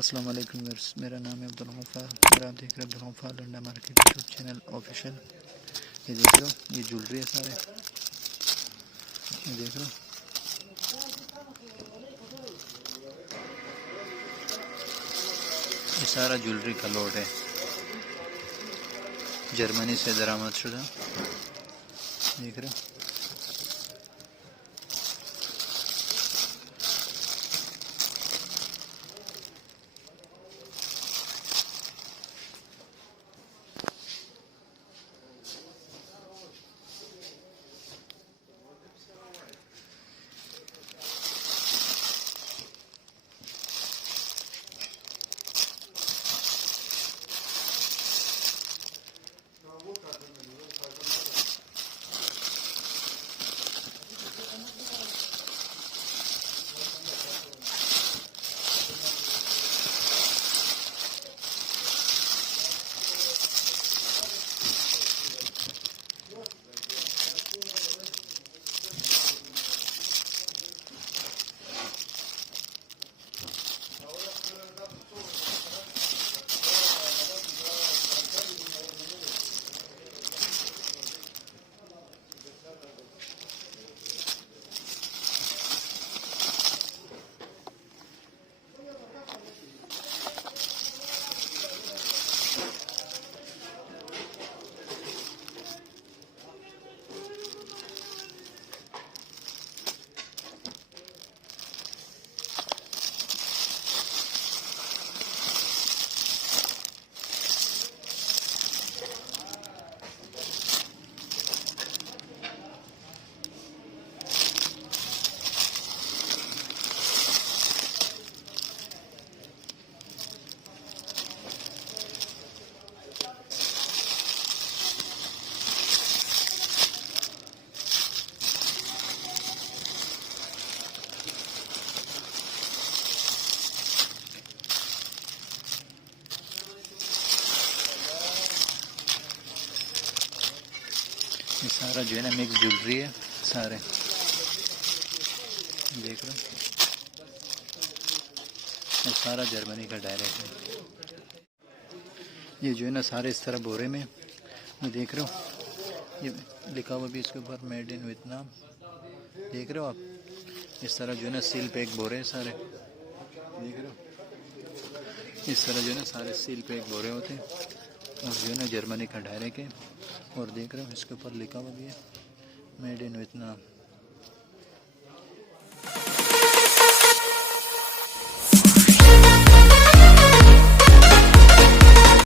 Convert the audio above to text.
अस्सलाम वालेकुम व्यूअर्स, मेरा नाम है अब्दुल गफ्फार और आप देख रहे हैं Abdul Gaffar Landa market YouTube channel official. ये देख रहे हो, ये ज्वेलरी है सारे। ये देख रहे हो, ये सारा ज्वेलरी का लोड है, जर्मनी से दरामद शुदा। देख रहे हो, ये सारा जो है ना मिक्स ज्वेलरी है सारे। देख रहे हो, ये सारा जर्मनी का डायरेक्ट है। ये जो है ना सारे इस तरह बोरे में, ये देख रहे हो, ये लिखा हुआ भी इसके ऊपर मेड इन वियतनाम। देख रहे हो आप, इस तरह जो है ना सील पैक बोरे हैं सारे। देख रहे हो, इस तरह जो है ना सारे सील पैक बोरे होते हैं और जो है ना जर्मनी का डायरेक्ट है। और देख रहे हो, इसके ऊपर लिखा हुआ भी है मेड इन वियतनाम।